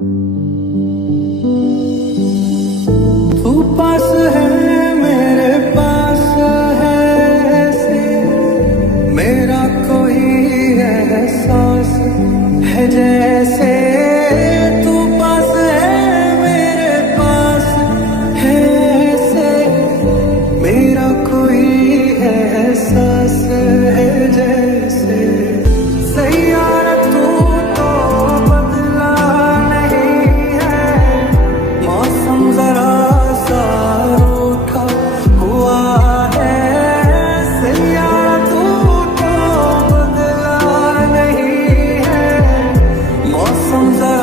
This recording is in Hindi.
तू पास है मेरे पास है ऐसे मेरा कोई एहसास है जैसे तू पास है मेरे पास है ऐसे मेरा कोई एहसास है जैसे सैयारा तू तो बदला नहीं है मौसम जरा सा रूठा हुआ है सैयारा तू तो बदला नहीं है मौसम जरा